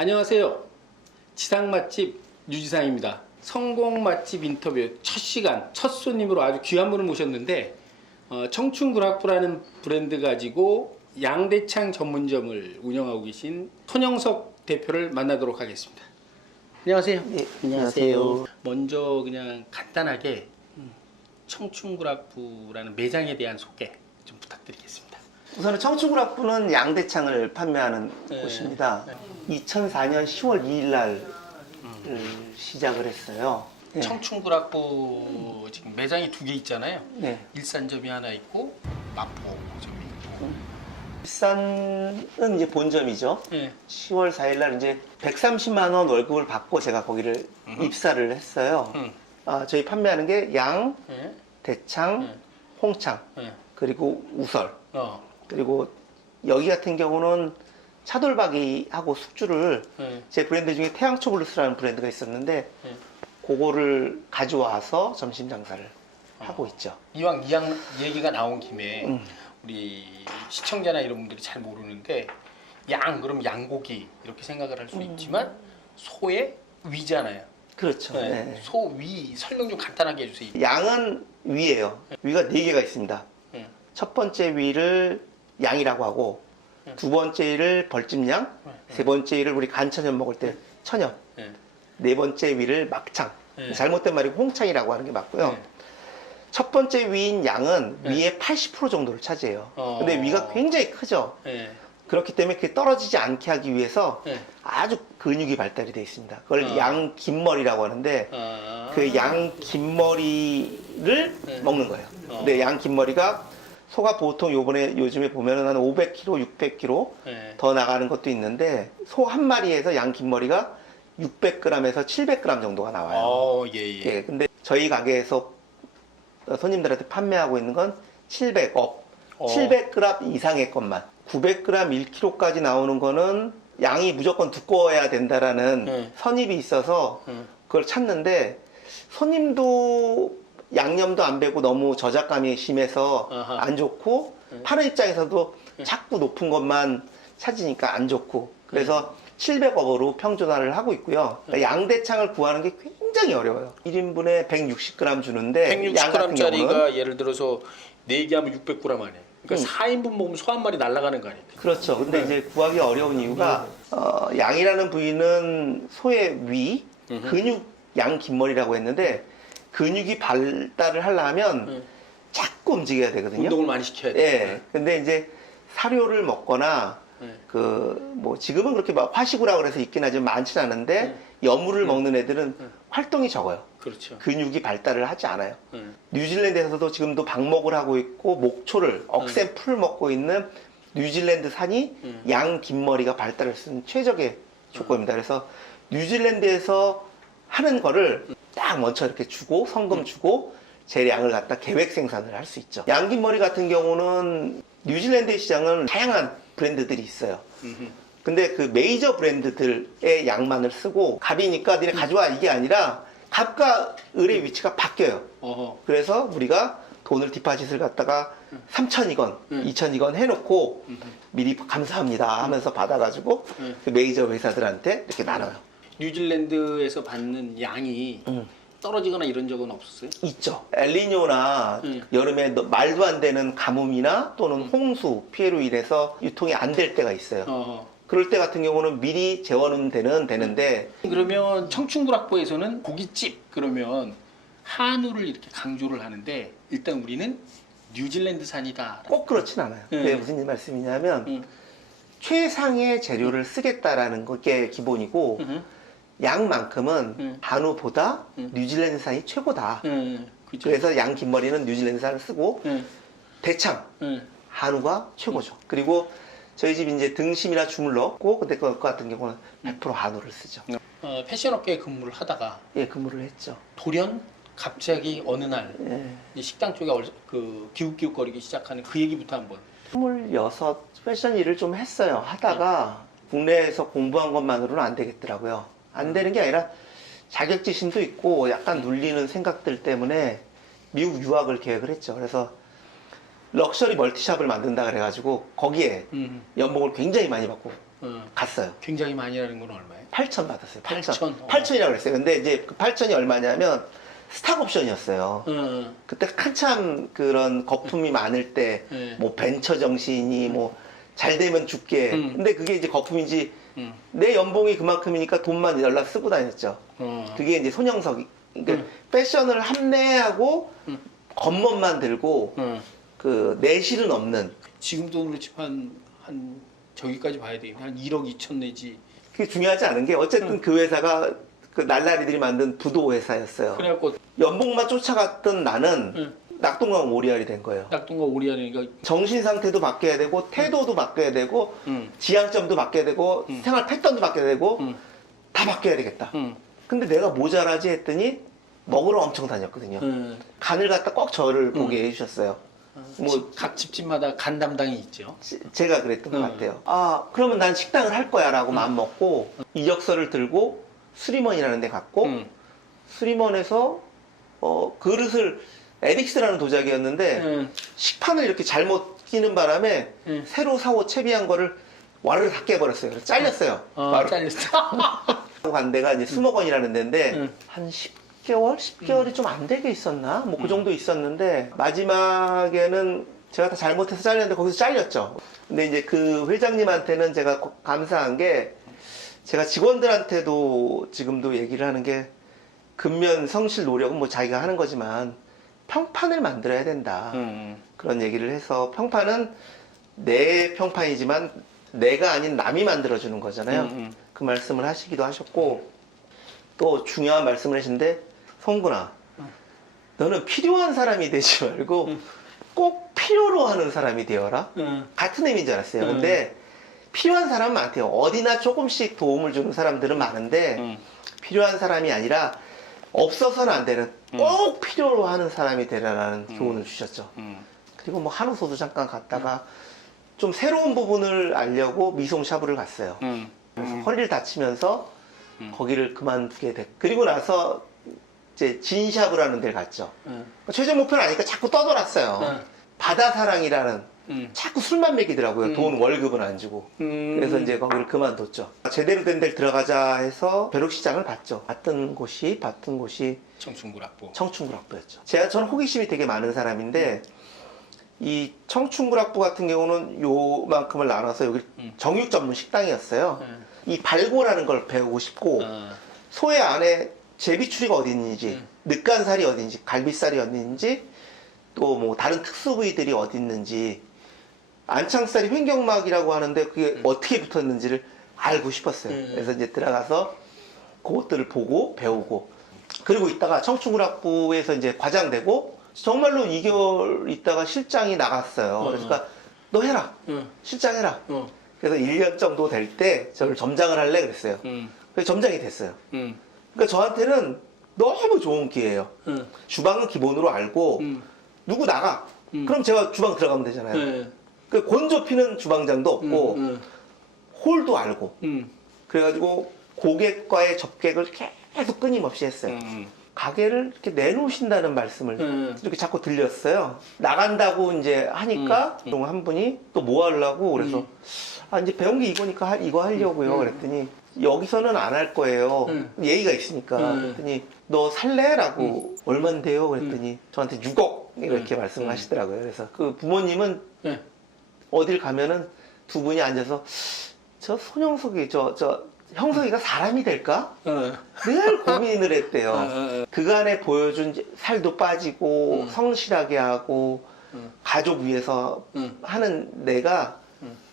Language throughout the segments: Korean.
안녕하세요. 지상 맛집 유지상입니다. 성공 맛집 인터뷰 첫 시간, 첫 손님으로 아주 귀한 분을 모셨는데 청춘구락부라는 브랜드 가지고 양대창 전문점을 운영하고 계신 손영석 대표를 만나도록 하겠습니다. 안녕하세요. 네, 안녕하세요. 먼저 그냥 간단하게 청춘구락부라는 매장에 대한 소개 좀 부탁드리겠습니다. 우선은 청춘구락부는 양대창을 판매하는 네. 곳입니다. 2004년 10월 2일 날 시작을 했어요. 네. 청춘구락부 지금 매장이 두 개 있잖아요. 네. 일산점이 하나 있고 마포점이 있고. 일산은 이제 본점이죠. 네. 10월 4일 날 이제 130만 원 월급을 받고 제가 거기를 입사를 했어요. 저희 판매하는 게 양, 네. 대창, 네. 홍창, 네. 그리고 우설. 어. 그리고 여기 같은 경우는 차돌박이하고 숙주를 네. 제 브랜드 중에 태양초블루스라는 브랜드가 있었는데 네. 그거를 가져와서 점심 장사를 하고 있죠. 이왕 얘기가 나온 김에 우리 시청자나 이런 분들이 잘 모르는데 그럼 양고기 이렇게 생각을 할 수 있지만 소의 위잖아요. 그렇죠. 네. 네. 소 위 설명 좀 간단하게 해주세요. 양은 위예요. 위가 4개가 있습니다. 네. 첫 번째 위를 양이라고 하고 두 번째 위를 벌집양, 세 번째 위를 우리 간천엽 먹을 때 천엽, 네. 네 번째 위를 막창. 네. 잘못된 말이고 홍창이라고 하는 게 맞고요. 네. 첫 번째 위인 양은 네. 위의 80% 정도를 차지해요. 근데 위가 굉장히 크죠. 네. 그렇기 때문에 그게 떨어지지 않게 하기 위해서 네. 아주 근육이 발달이 되어 있습니다. 그걸 어. 양 긴머리라고 하는데 그 양 긴머리를 네. 먹는 거예요. 근데 양 긴머리가 소가 보통 요즘에 보면은 한 500kg, 600kg 네. 더 나가는 것도 있는데 소 한 마리에서 양 긴머리가 600g에서 700g 정도가 나와요. 예. 예, 근데 저희 가게에서 손님들한테 판매하고 있는 건 700업, 700g 이상의 것만. 900g, 1kg까지 나오는 거는 양이 무조건 두꺼워야 된다라는 선입이 있어서 그걸 찾는데 손님도 양념도 안 배고 너무 저작감이 심해서 안 좋고 파는 입장에서도 자꾸 높은 것만 찾으니까 안 좋고 그래서 700업으로 평준화를 하고 있고요. 양대창을 구하는 게 굉장히 어려워요. 1인분에 160g 주는데 160g짜리가 예를 들어서 4개 하면 600g 아니에요. 그러니까 4인분 먹으면 소 한 마리 날아가는 거 아니에요? 그렇죠. 근데 이제 구하기 어려운 이유가 양이라는 부위는 소의 위, 근육 양 긴머리라고 했는데 근육이 발달을 하려면 자꾸 움직여야 되거든요. 운동을 많이 시켜야 돼요. 예. 근데 이제 사료를 먹거나 뭐 지금은 그렇게 막 화식우라 그래서 있긴 하지만 많지는 않은데 여물을 먹는 애들은 활동이 적어요. 그렇죠. 근육이 발달을 하지 않아요. 뉴질랜드에서도 지금도 방목을 하고 있고 목초를 억센 풀 먹고 있는 뉴질랜드 산이 양 긴머리가 발달할 수 있는 최적의 조건입니다. 그래서 뉴질랜드에서 하는 거를 딱 먼저 이렇게 주고 성금 주고 제 양을 갖다 계획 생산을 할 수 있죠. 양 긴머리 같은 경우는 뉴질랜드 시장은 다양한 브랜드들이 있어요. 근데 그 메이저 브랜드들의 양만을 쓰고 갑이니까 니네 가져와 이게 아니라 갑과 을의 위치가 바뀌어요. 그래서 우리가 돈을 디파짓을 갖다가 3,000이건 2,000이건 해놓고 미리 감사합니다 하면서 받아가지고 그 메이저 회사들한테 이렇게 나눠요. 뉴질랜드에서 받는 양이 떨어지거나 이런 적은 없었어요? 있죠. 엘니뇨나 여름에 말도 안 되는 가뭄이나 또는 홍수 피해로 인해서 유통이 안 될 때가 있어요. 그럴 때 같은 경우는 미리 재워놓으면 되는데 그러면 청춘구락부에서는 고깃집 그러면 한우를 이렇게 강조를 하는데 일단 우리는 뉴질랜드산이다. 꼭 그렇진 않아요. 그게 무슨 말씀이냐면 최상의 재료를 쓰겠다라는 게 기본이고 양만큼은 한우보다 뉴질랜드산이 최고다. 그죠? 그래서 양 긴머리는 뉴질랜드산을 쓰고 대창 한우가 최고죠. 그리고 저희 집 이제 등심이나 주물렀고 근데 그거 같은 경우는 100% 한우를 쓰죠. 패션업계에 근무를 하다가 예, 근무를 했죠. 돌연 갑자기 어느 날 이제 식당 쪽에 그 기웃기웃거리기 시작하는 그 얘기부터 한번. 26 패션 일을 좀 했어요. 하다가 국내에서 공부한 것만으로는 안 되겠더라고요. 안 되는 게 아니라 자격지심도 있고 약간 눌리는 생각들 때문에 미국 유학을 계획을 했죠. 그래서 럭셔리 멀티샵을 만든다 그래가지고 거기에 연봉을 굉장히 많이 받고 갔어요. 굉장히 많이라는 건 얼마예요? 8천 받았어요. 8,000. 8천이라고 그랬어요. 근데 이제 그 8천이 얼마냐면 스탁 옵션이었어요. 그때 한참 그런 거품이 많을 때, 뭐 벤처 정신이 뭐 잘 되면 줄게. 근데 그게 이제 거품인지 내 연봉이 그만큼이니까 돈만 연락 쓰고 다녔죠. 그게 이제 손영석이. 그러니까 패션을 합리하고 겉멋만 들고 그 내실은 없는. 지금 돈으로 치면 한 저기까지 봐야 되겠네. 한 1억 2천 내지. 그게 중요하지 않은 게 어쨌든 그 회사가 그 날라리들이 만든 부도 회사였어요. 그래갖고 연봉만 쫓아갔던 나는 낙동강 오리알이 된 거예요. 낙동과 오리아니까 정신 상태도 바뀌어야 되고 태도도 바뀌어야 되고 지향점도 바뀌어야 되고 생활 패턴도 바뀌어야 되고 다 바뀌어야 되겠다. 근데 내가 모자라지 했더니 먹으러 엄청 다녔거든요. 간을 갖다 꼭 저를 보게 해주셨어요. 뭐 각 집집마다 간 담당이 있죠. 제가 그랬던 것 같아요. 아 그러면 난 식당을 할 거야라고 마음 먹고 이력서를 들고 수리먼이라는 데 갔고 수리먼에서 그릇을 에릭스라는 도자기였는데 식판을 이렇게 잘못 끼는 바람에 새로 사고 채비한 거를 와르르 다 깨버렸어요. 그래서 잘렸어요. 바로. 잘렸어. 간 데가 이제 수목원이라는 데인데 한 10개월? 10개월이 좀 안 되게 있었나? 뭐 그 정도 있었는데 마지막에는 제가 다 잘못해서 잘렸는데 거기서 잘렸죠. 근데 이제 그 회장님한테는 제가 감사한 게 제가 직원들한테도 지금도 얘기를 하는 게 근면 성실 노력은 뭐 자기가 하는 거지만 평판을 만들어야 된다. 그런 얘기를 해서 평판은 내 평판이지만 내가 아닌 남이 만들어주는 거잖아요. 그 말씀을 하시기도 하셨고 또 중요한 말씀을 하시는데 성군아 너는 필요한 사람이 되지 말고 꼭 필요로 하는 사람이 되어라. 같은 의미인 줄 알았어요. 근데 필요한 사람은 많대요. 어디나 조금씩 도움을 주는 사람들은 많은데 필요한 사람이 아니라 없어서는 안 되는 꼭 필요로 하는 사람이 되라는 교훈을 주셨죠. 그리고 뭐 한우소도 잠깐 갔다가 좀 새로운 부분을 알려고 미송샤브를 갔어요. 그래서 허리를 다치면서 거기를 그만두게 됐고 그리고 나서 이제 진샤브라는 데를 갔죠. 최종 목표는 아니니까 자꾸 떠돌았어요. 바다사랑이라는 자꾸 술만 먹이더라고요. 돈 월급은 안 주고. 그래서 이제 거기를 그만뒀죠. 제대로 된 데를 들어가자 해서 벼룩시장을 봤죠. 봤던 곳이 청춘구락부. 청춘구락부였죠. 저는 호기심이 되게 많은 사람인데 이 청춘구락부 같은 경우는 요만큼을 나눠서 여기 정육 전문 식당이었어요. 이 발고라는 걸 배우고 싶고 소의 안에 제비추리가 어디 있는지 늑간살이 어디 있는지 갈비살이 어디 있는지 또 뭐 다른 특수 부위들이 어디 있는지 안창살이 횡격막이라고 하는데 그게 어떻게 붙었는지를 알고 싶었어요. 그래서 이제 들어가서 그것들을 보고 배우고 그리고 있다가 청춘구락부에서 이제 과장되고 정말로 2개월 있다가 실장이 나갔어요. 그러니까 너 해라. 실장 해라. 그래서 1년 정도 될 때 저를 점장을 할래 그랬어요. 그래서 점장이 됐어요. 그러니까 저한테는 너무 좋은 기회예요. 주방은 기본으로 알고 누구 나가. 그럼 제가 주방 들어가면 되잖아요. 그 곤조 피는 주방장도 없고 홀도 알고 그래가지고 고객과의 접객을 계속 끊임없이 했어요. 가게를 이렇게 내놓으신다는 말씀을 이렇게 자꾸 들렸어요. 나간다고 이제 하니까 한 분이 또 뭐 하려고 그래서 아 이제 배운 게 이거니까 이거 하려고요. 그랬더니 여기서는 안 할 거예요. 예의가 있으니까. 그랬더니 너 살래? 라고 얼만데요? 그랬더니 저한테 6억 이렇게 말씀을 하시더라고요. 그래서 그 부모님은 어딜 가면은 두 분이 앉아서 저 손영석이 형석이가 사람이 될까? 늘 고민을 했대요. 그간에 보여준 살도 빠지고 성실하게 하고 가족 위해서 하는 내가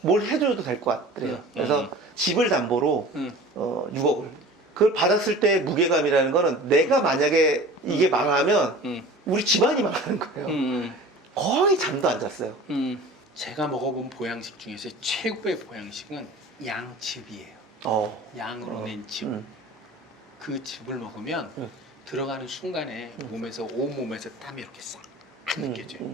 뭘 해줘도 될 것 같더래요. 그래서 집을 담보로 6억을 그걸 받았을 때 무게감이라는 거는 내가 만약에 이게 망하면 우리 집안이 망하는 거예요. 거의 잠도 안 잤어요. 제가 먹어본 보양식 중에서 최고의 보양식은 양즙이에요. 양으로 낸 즙. 그 즙을 먹으면 들어가는 순간에 몸에서 온몸에서 땀이 이렇게 싹 느껴져요.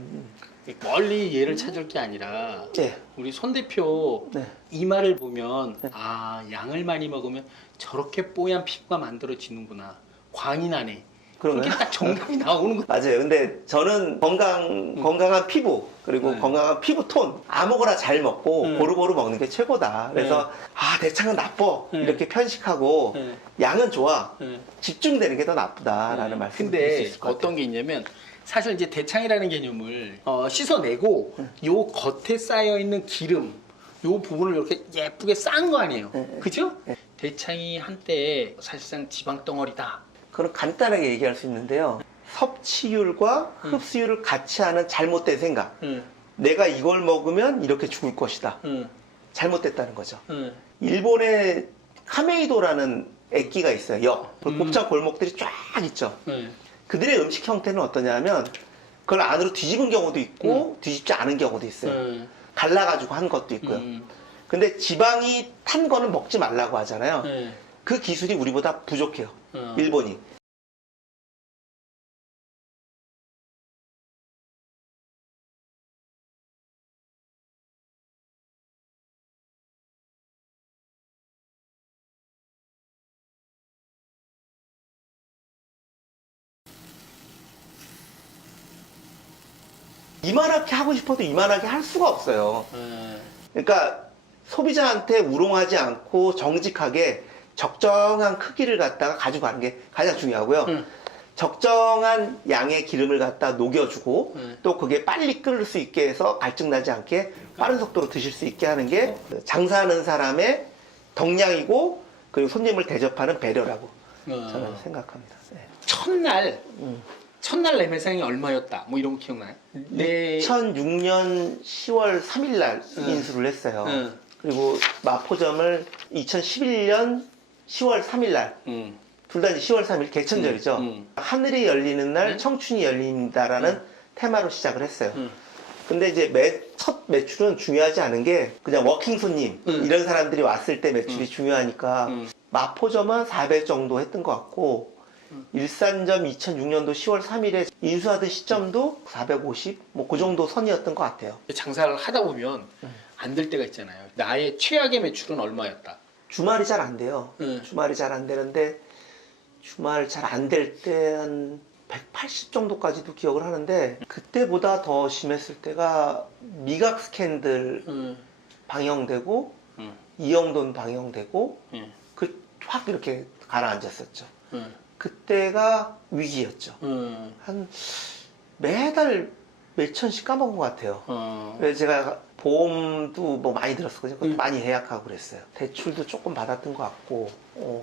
멀리 얘를 찾을 게 아니라 네. 우리 손 대표 네. 이마를 보면 아 양을 많이 먹으면 저렇게 뽀얀 피부가 만들어지는구나. 광이 나네. 그런가요? 그게 딱 정답이 나오는 거. 맞아요. 근데 저는 건강한 피부, 그리고 네. 건강한 피부 톤, 아무거나 잘 먹고 고루고루 먹는 게 최고다. 그래서, 대창은 나빠. 이렇게 편식하고, 양은 좋아. 집중되는 게 더 나쁘다라는 말씀을 드릴 수 근데 있을 것 같아요. 어떤 게 있냐면 사실 이제 대창이라는 개념을 씻어내고 요 겉에 쌓여 있는 기름 요 부분을 이렇게 예쁘게 싼 거 아니에요. 그죠? 대창이 한때 사실상 지방 덩어리다. 그럼 간단하게 얘기할 수 있는데요. 섭취율과 흡수율을 같이 하는 잘못된 생각. 내가 이걸 먹으면 이렇게 죽을 것이다. 잘못됐다는 거죠. 일본의 카메이도라는 액기가 있어요. 역. 곱창 골목들이 쫙 있죠. 그들의 음식 형태는 어떠냐면 그걸 안으로 뒤집은 경우도 있고 뒤집지 않은 경우도 있어요. 갈라가지고 한 것도 있고요. 근데 지방이 탄 거는 먹지 말라고 하잖아요. 그 기술이 우리보다 부족해요. 일본이. 이만하게 하고 싶어도 이만하게 할 수가 없어요. 그러니까 소비자한테 우롱하지 않고 정직하게 적정한 크기를 갖다가 가지고 가는 게 가장 중요하고요. 적정한 양의 기름을 갖다 녹여주고 또 그게 빨리 끓을 수 있게 해서 갈증 나지 않게 빠른 속도로 드실 수 있게 하는 게 장사하는 사람의 덕량이고 그리고 손님을 대접하는 배려라고 저는 생각합니다. 네. 첫날 매매상이 얼마였다. 뭐 이런 거 기억나요? 2006년 10월 3일 날 인수를 했어요. 그리고 마포점을 2011년 10월 3일 날. 둘 다 10월 3일 개천절이죠. 하늘이 열리는 날 청춘이 열린다라는 테마로 시작을 했어요. 근데 이제 첫 매출은 중요하지 않은 게 그냥 워킹 손님 이런 사람들이 왔을 때 매출이 중요하니까 마포점은 400 정도 했던 것 같고 일산점 2006년도 10월 3일에 인수하던 시점도 450? 뭐 그 정도 선이었던 것 같아요. 장사를 하다 보면 안 될 때가 있잖아요. 나의 최악의 매출은 얼마였다. 주말이 잘 안 돼요. 주말이 잘 안 되는데 주말 잘 안 될 때 한 180 정도까지도 기억을 하는데 그때보다 더 심했을 때가 미각 스캔들 방영되고 이영돈 방영되고 확 이렇게 가라앉았었죠. 그때가 위기였죠. 한 매달 몇 천씩 까먹은 것 같아요. 그래서 제가 보험도 뭐 많이 들었었거든요. 그것도 많이 예약하고 그랬어요. 대출도 조금 받았던 것 같고.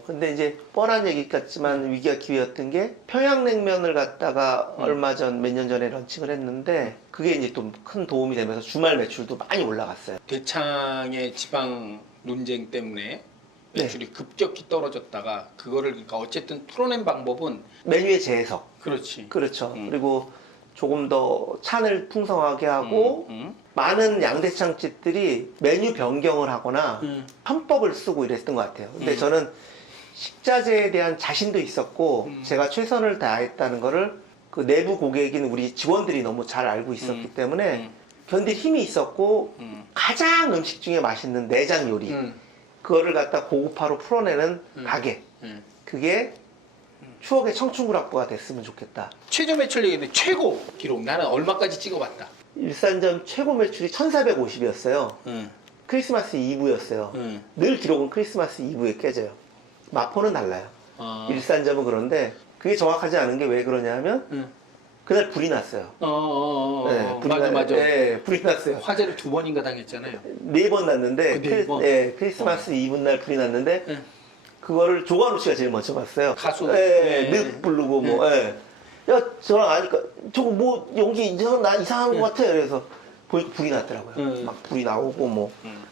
근데 이제 뻔한 얘기 같지만 위기가 기회였던 게 평양냉면을 갖다가 얼마 전, 몇 년 전에 런칭을 했는데 그게 이제 또 큰 도움이 되면서 주말 매출도 많이 올라갔어요. 대창의 지방 논쟁 때문에 매출이 급격히 떨어졌다가 그거를 그러니까 어쨌든 풀어낸 방법은 메뉴의 재해석. 그렇지. 그렇죠. 그리고 조금 더 찬을 풍성하게 하고 많은 양대창집들이 메뉴 변경을 하거나 편법을 쓰고 이랬던 것 같아요. 근데 저는 식자재에 대한 자신도 있었고 제가 최선을 다했다는 거를 그 내부 고객인 우리 직원들이 너무 잘 알고 있었기 때문에 견딜 힘이 있었고 가장 음식 중에 맛있는 내장 요리 그거를 갖다 고급화로 풀어내는 가게 그게 추억의 청춘구락부가 됐으면 좋겠다. 최저 매출 얘기인데 최고 기록 나는 얼마까지 찍어봤다. 일산점 최고 매출이 1450이었어요. 크리스마스 이브였어요. 늘 기록은 크리스마스 이브에 깨져요. 마포는 달라요. 일산점은 그런데 그게 정확하지 않은 게 왜 그러냐면 그날 불이 났어요. 네, 맞아. 네, 불이 났어요. 화재를 2번인가 당했잖아요. 4번 났는데 네 번? 크리스마스 이브 날 불이 났는데 그거를 조관우 씨가 제일 먼저 봤어요. 가수. 늑 부르고 뭐. 야, 저랑 아니까 저거 뭐 연기 이상한 것 같아. 그래서 불이 났더라고요. 막 불이 나오고 뭐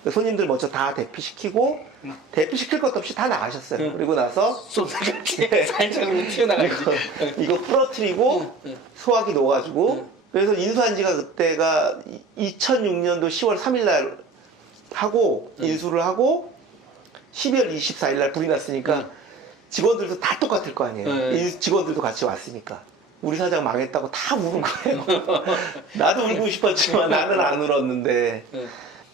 손님들 먼저 다 대피시키고 대피시킬 것도 없이 다 나가셨어요. 그리고 나서 쏜살같이 살짝 튀어나가지. 이거 부러뜨리고 소화기 넣어가지고 그래서 인수한 지가 그때가 2006년도 10월 3일 날 하고 인수를 하고 12월 24일 날 불이 났으니까 직원들도 다 똑같을 거 아니에요. 직원들도 같이 왔으니까. 우리 사장 망했다고 다 우는 거예요. 나도 울고 싶었지만 나는 안 울었는데.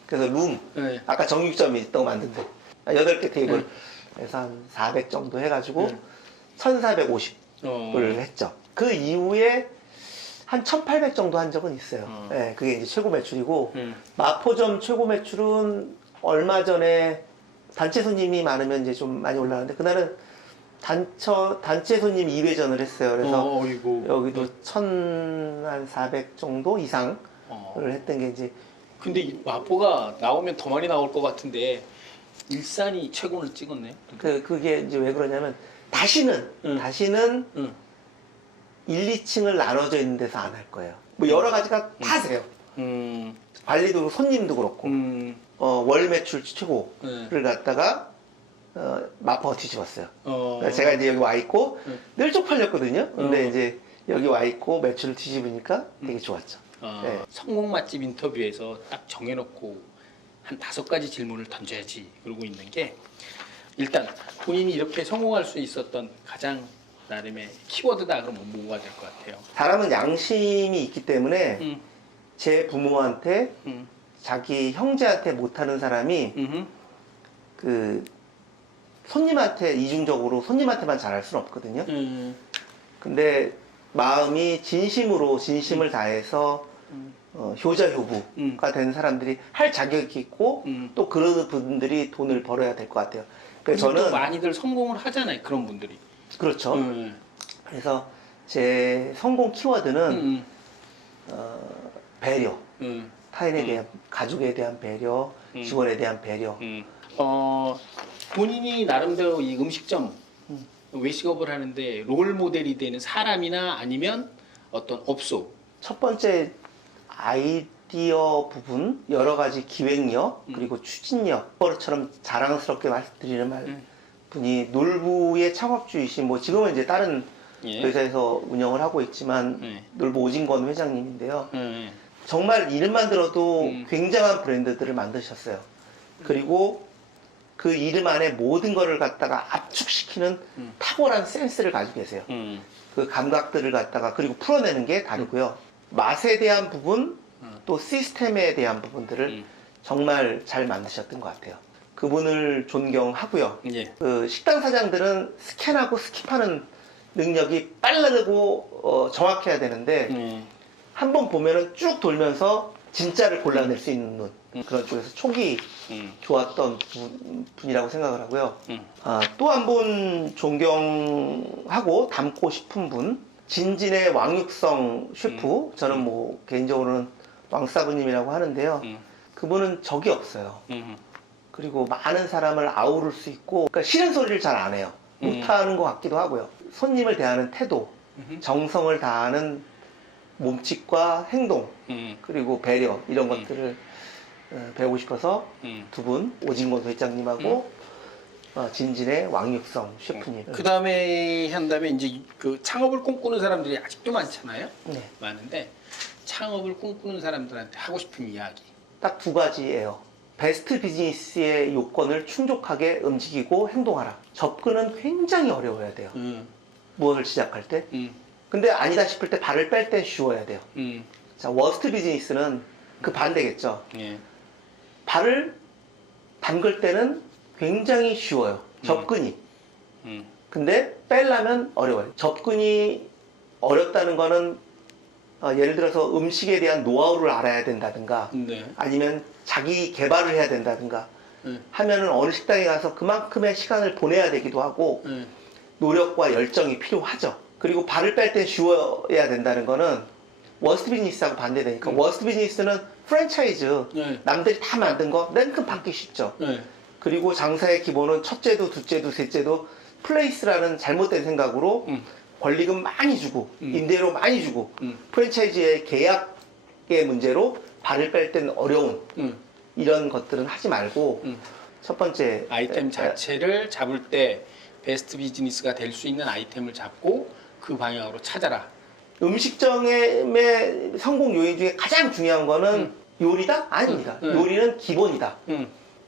그래서 룸, 아까 정육점이 있던 거 만든데. 8개 테이블. 그래서 한 400 정도 해가지고 1450. 했죠. 그 이후에 한 1,800 정도 한 적은 있어요. 네, 그게 이제 최고 매출이고 마포점 최고 매출은 얼마 전에 단체 손님이 많으면 이제 좀 많이 올라가는데 그날은 단체 손님 2회전을 했어요. 그래서 여기도 1,400 정도 이상을 했던 게 이제. 근데 이 마포가 나오면 더 많이 나올 것 같은데 일산이 최고를 찍었네. 그게 이제 왜 그러냐면 다시는 1, 2층을 나눠져 있는 데서 안 할 거예요. 뭐 여러 가지가 다 돼요. 관리도 손님도 그렇고 월 매출 최고를 갖다가 마포가 뒤집었어요. 제가 이제 여기 와 있고 늘 쪽팔렸거든요. 근데 이제 여기 와 있고 매출을 뒤집으니까 되게 좋았죠. 네. 성공 맛집 인터뷰에서 딱 정해놓고 한 5가지 질문을 던져야지 그러고 있는 게 일단 본인이 이렇게 성공할 수 있었던 가장 나름의 키워드다 그러면 뭐가 될 것 같아요? 사람은 양심이 있기 때문에 제 부모한테 자기 형제한테 못하는 사람이 그 손님한테 이중적으로 손님한테만 잘할 수는 없거든요. 근데 마음이 진심을 다해서 효자효부가 된 사람들이 할 자격이 있고 또 그런 분들이 돈을 벌어야 될 것 같아요. 그래서 또 저는 많이들 성공을 하잖아요. 그런 분들이. 그렇죠. 그래서 제 성공 키워드는 배려, 타인에 대한 가족에 대한 배려, 직원에 대한 배려. 본인이 나름대로 이 음식점 외식업을 하는데 롤 모델이 되는 사람이나 아니면 어떤 업소. 첫 번째 아이디어 부분, 여러 가지 기획력, 그리고 추진력, 버릇처럼 자랑스럽게 말씀드리는 분이 놀부의 창업주이신, 뭐 지금은 이제 다른 회사에서 운영을 하고 있지만 놀부 오진권 회장님인데요. 정말 이름만 들어도 굉장한 브랜드들을 만드셨어요. 그리고 그 이름 안에 모든 거를 갖다가 압축시키는 탁월한 센스를 가지고 계세요. 그 감각들을 갖다가 그리고 풀어내는 게 다르고요. 맛에 대한 부분, 또 시스템에 대한 부분들을 정말 잘 만드셨던 것 같아요. 그분을 존경하고요. 그 식당 사장들은 스캔하고 스킵하는 능력이 빠르고 정확해야 되는데 한번 보면은 쭉 돌면서 진짜를 골라낼 수 있는 눈. 그런 쪽에서 촉이 좋았던 분이라고 생각을 하고요. 또 한 분 존경하고 닮고 싶은 분, 진진의 왕육성 셰프. 저는 뭐 개인적으로는 왕사부님이라고 하는데요. 그분은 적이 없어요. 그리고 많은 사람을 아우를 수 있고, 그러니까 싫은 소리를 잘 안 해요. 못하는 것 같기도 하고요. 손님을 대하는 태도, 정성을 다하는 몸짓과 행동, 그리고 배려, 이런 것들을 배우고 싶어서 두 분, 오진권 회장님하고 진진의 왕육성 셰프님. 그 다음에 한다음에 이제 그 창업을 꿈꾸는 사람들이 아직도 많잖아요. 네. 많은데 창업을 꿈꾸는 사람들한테 하고 싶은 이야기. 딱 2가지예요. 베스트 비즈니스의 요건을 충족하게 움직이고 행동하라. 접근은 굉장히 어려워야 돼요. 무엇을 시작할 때. 근데 아니다 싶을 때 발을 뺄 땐 쉬워야 돼요. 자, 워스트 비즈니스는 그 반대겠죠. 발을 담글 때는 굉장히 쉬워요. 접근이. 근데 빼려면 어려워요. 접근이 어렵다는 거는 예를 들어서 음식에 대한 노하우를 알아야 된다든가 아니면 자기 개발을 해야 된다든가 하면은 어느 식당에 가서 그만큼의 시간을 보내야 되기도 하고 노력과 열정이 필요하죠. 그리고 발을 뺄 때 쉬워야 된다는 거는 워스트 비즈니스하고 반대되니까 워스트 비즈니스는 프랜차이즈 남들이 다 만든 거 맨큼 받기 쉽죠. 그리고 장사의 기본은 첫째도 둘째도 셋째도 플레이스라는 잘못된 생각으로 권리금 많이 주고 임대료 많이 주고 프랜차이즈의 계약의 문제로 발을 뺄 때는 어려운 이런 것들은 하지 말고 첫 번째 아이템 자체를 잡을 때 베스트 비즈니스가 될 수 있는 아이템을 잡고 그 방향으로 찾아라. 음식점의 성공 요인 중에 가장 중요한 거는 요리다? 아닙니다. 요리는 기본이다.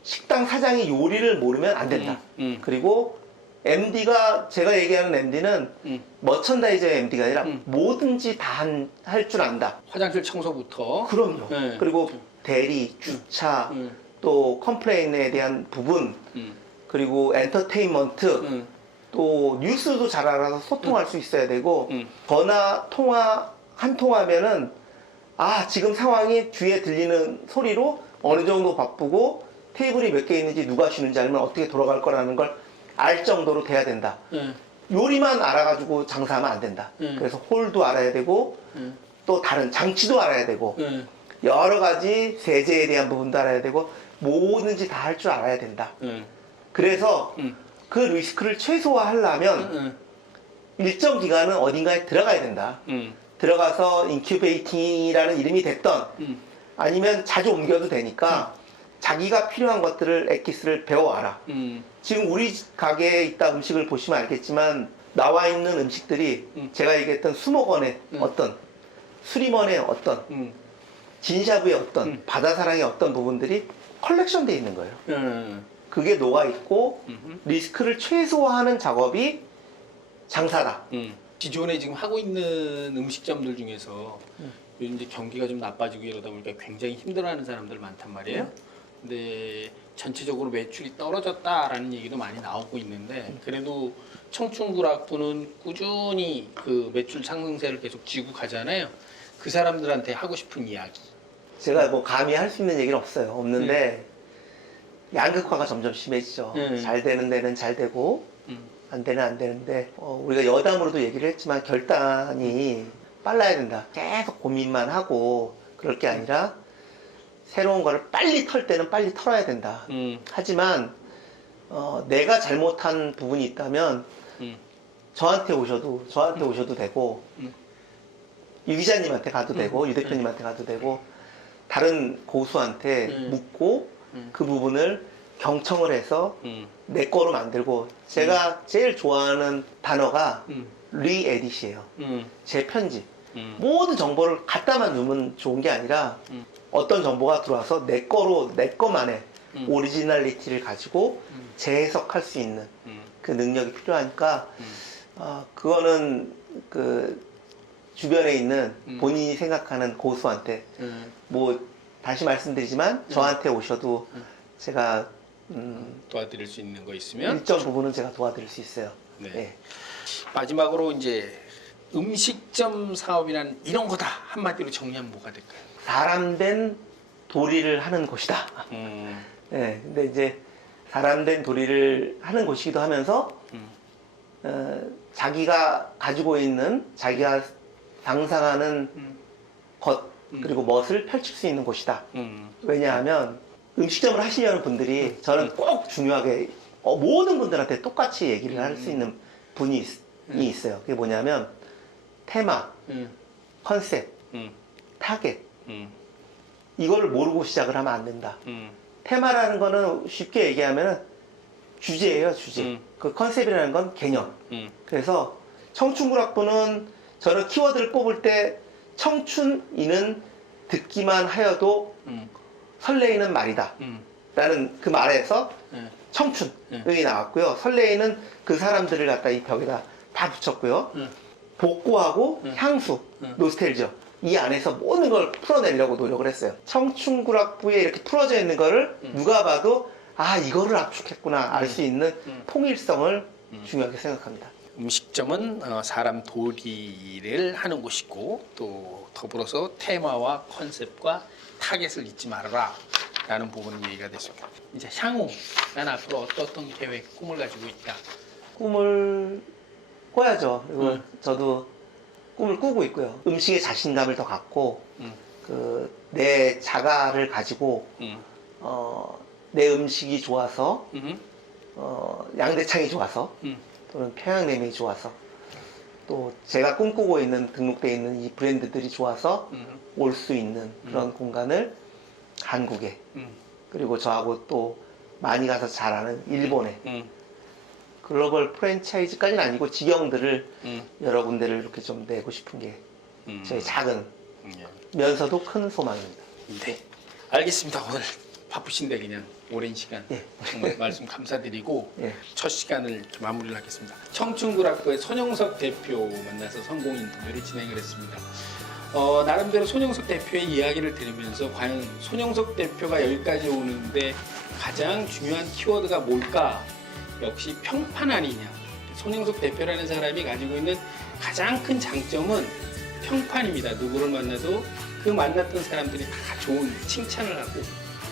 식당 사장이 요리를 모르면 안 된다. 그리고 MD가, 제가 얘기하는 MD는 머천다이저의 MD가 아니라 뭐든지 다 할 줄 안다. 화장실 청소부터. 그럼요. 그리고 대리, 주차, 또 컴플레인에 대한 부분, 그리고 엔터테인먼트, 또 뉴스도 잘 알아서 소통할 수 있어야 되고 전화 통화 한 통화면은 아 지금 상황이 귀에 들리는 소리로 어느 정도 바쁘고 테이블이 몇 개 있는지 누가 쉬는지 알면 어떻게 돌아갈 거라는 걸 알 정도로 돼야 된다. 요리만 알아가지고 장사하면 안 된다. 그래서 홀도 알아야 되고 또 다른 장치도 알아야 되고 여러 가지 세제에 대한 부분도 알아야 되고 뭐든지 다 할 줄 알아야 된다. 그래서 그 리스크를 최소화하려면 일정 기간은 어딘가에 들어가야 된다. 들어가서 인큐베이팅이라는 이름이 됐던 아니면 자주 옮겨도 되니까 자기가 필요한 것들을 엑기스를 배워와라. 지금 우리 가게에 있다 음식을 보시면 알겠지만 나와 있는 음식들이 제가 얘기했던 수목원의 어떤 수림원의 어떤 진샤브의 어떤 바다사랑의 어떤 부분들이 컬렉션 돼 있는 거예요. 그게 녹아있고 리스크를 최소화하는 작업이 장사다. 기존에 지금 하고 있는 음식점들 중에서 요즘 이제 경기가 좀 나빠지고 이러다 보니까 굉장히 힘들어하는 사람들 많단 말이에요. 근데 전체적으로 매출이 떨어졌다라는 얘기도 많이 나오고 있는데 그래도 청춘구락부는 꾸준히 그 매출 상승세를 계속 쥐고 가잖아요. 그 사람들한테 하고 싶은 이야기. 제가 뭐 감히 할 수 있는 얘기는 없어요. 없는데 양극화가 점점 심해지죠. 잘 되는 데는 잘 되고 안 되는 안 되는데 우리가 여담으로도 얘기를 했지만 결단이 빨라야 된다. 계속 고민만 하고 그럴 게 아니라 새로운 거를 빨리 털 때는 빨리 털어야 된다. 하지만 내가 잘못한 부분이 있다면 저한테 오셔도 되고 유 기자님한테 가도 되고 유 대표님한테 가도 되고 다른 고수한테 묻고 그 부분을 경청을 해서 내 거로 만들고 제가 제일 좋아하는 단어가 리에디시예요. 재편집. 모든 정보를 갖다만 두면 좋은 게 아니라 어떤 정보가 들어와서 내 거로 내 것만의 오리지널리티를 가지고 재해석할 수 있는 그 능력이 필요하니까 그거는 그 주변에 있는 본인이 생각하는 고수한테 뭐 다시 말씀드리지만 저한테 오셔도 제가 도와드릴 수 있는 거 있으면 일정 부분은 제가 도와드릴 수 있어요. 네. 네. 마지막으로 이제 음식점 사업이란 이런 거다 한마디로 정리하면 뭐가 될까요? 사람된 도리를 하는 곳이다. 네, 근데 이제 사람된 도리를 하는 곳이기도 하면서 자기가 가지고 있는 자기가 상상하는 것 그리고 멋을 펼칠 수 있는 곳이다. 왜냐하면 음식점을 하시려는 분들이 저는 꼭 중요하게 모든 분들한테 똑같이 얘기를 할 수 있는 분이 있어요. 그게 뭐냐면 테마, 컨셉, 타겟 이거를 모르고 시작을 하면 안 된다. 테마라는 거는 쉽게 얘기하면 주제예요, 주제. 그 컨셉이라는 건 개념. 그래서 청춘구락부는 저는 키워드를 뽑을 때 청춘이는 듣기만 하여도 설레이는 말이다. 라는 그 말에서 청춘이 나왔고요. 설레이는 그 사람들을 갖다 이 벽에다 다 붙였고요. 복고하고 향수, 노스텔지어 이 안에서 모든 걸 풀어내려고 노력을 했어요. 청춘구락부에 이렇게 풀어져 있는 거를 누가 봐도 아 이거를 압축했구나 알 수 있는 통일성을 중요하게 생각합니다. 음식점은 사람 도리를 하는 곳이고 또 더불어서 테마와 컨셉과 타겟을 잊지 말아라 라는 부분은 얘기가 됐습니다. 이제 향후 난 앞으로 어떤 계획, 꿈을 가지고 있다. 꿈을 꿔야죠. 그리고 저도 꿈을 꾸고 있고요. 음식에 자신감을 더 갖고 내 자가를 가지고 내 음식이 좋아서 양대창이 좋아서 또는 평양냉면이 좋아서 또 제가 꿈꾸고 있는 등록되어 있는 이 브랜드들이 좋아서 올 수 있는 그런 공간을 한국에 그리고 저하고 또 많이 가서 잘 아는 일본에 글로벌 프랜차이즈까지는 아니고 직영들을 여러 군데를 이렇게 좀 내고 싶은 게 저희 작은 면서도 큰 소망입니다. 네, 알겠습니다. 오늘 바쁘신데 그냥 오랜 시간 정말 말씀 감사드리고 첫 시간을 이렇게 마무리를 하겠습니다. 청춘구락부의 손영석 대표 만나서 성공 인터뷰를 진행을 했습니다. 나름대로 손영석 대표의 이야기를 들으면서 과연 손영석 대표가 여기까지 오는데 가장 중요한 키워드가 뭘까? 역시 평판 아니냐. 손영석 대표라는 사람이 가지고 있는 가장 큰 장점은 평판입니다. 누구를 만나도 그 만났던 사람들이 다 좋은 칭찬을 하고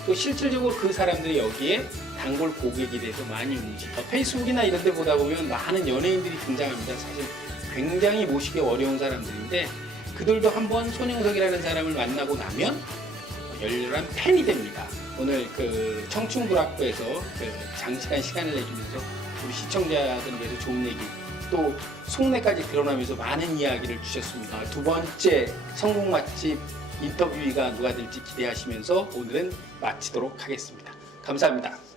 또 실질적으로 그 사람들이 여기에 단골 고객이 돼서 많이 움직여요. 페이스북이나 이런 데 보다 보면 많은 연예인들이 등장합니다. 사실 굉장히 모시기 어려운 사람들인데 그들도 한번 손영석이라는 사람을 만나고 나면 열렬한 팬이 됩니다. 오늘 그 청춘불학부에서 그 장시간 시간을 내주면서 우리 시청자들을 위해서 좋은 얘기 또 속내까지 드러나면서 많은 이야기를 주셨습니다. 두 번째 성공 맛집 인터뷰가 누가 될지 기대하시면서 오늘은 마치도록 하겠습니다. 감사합니다.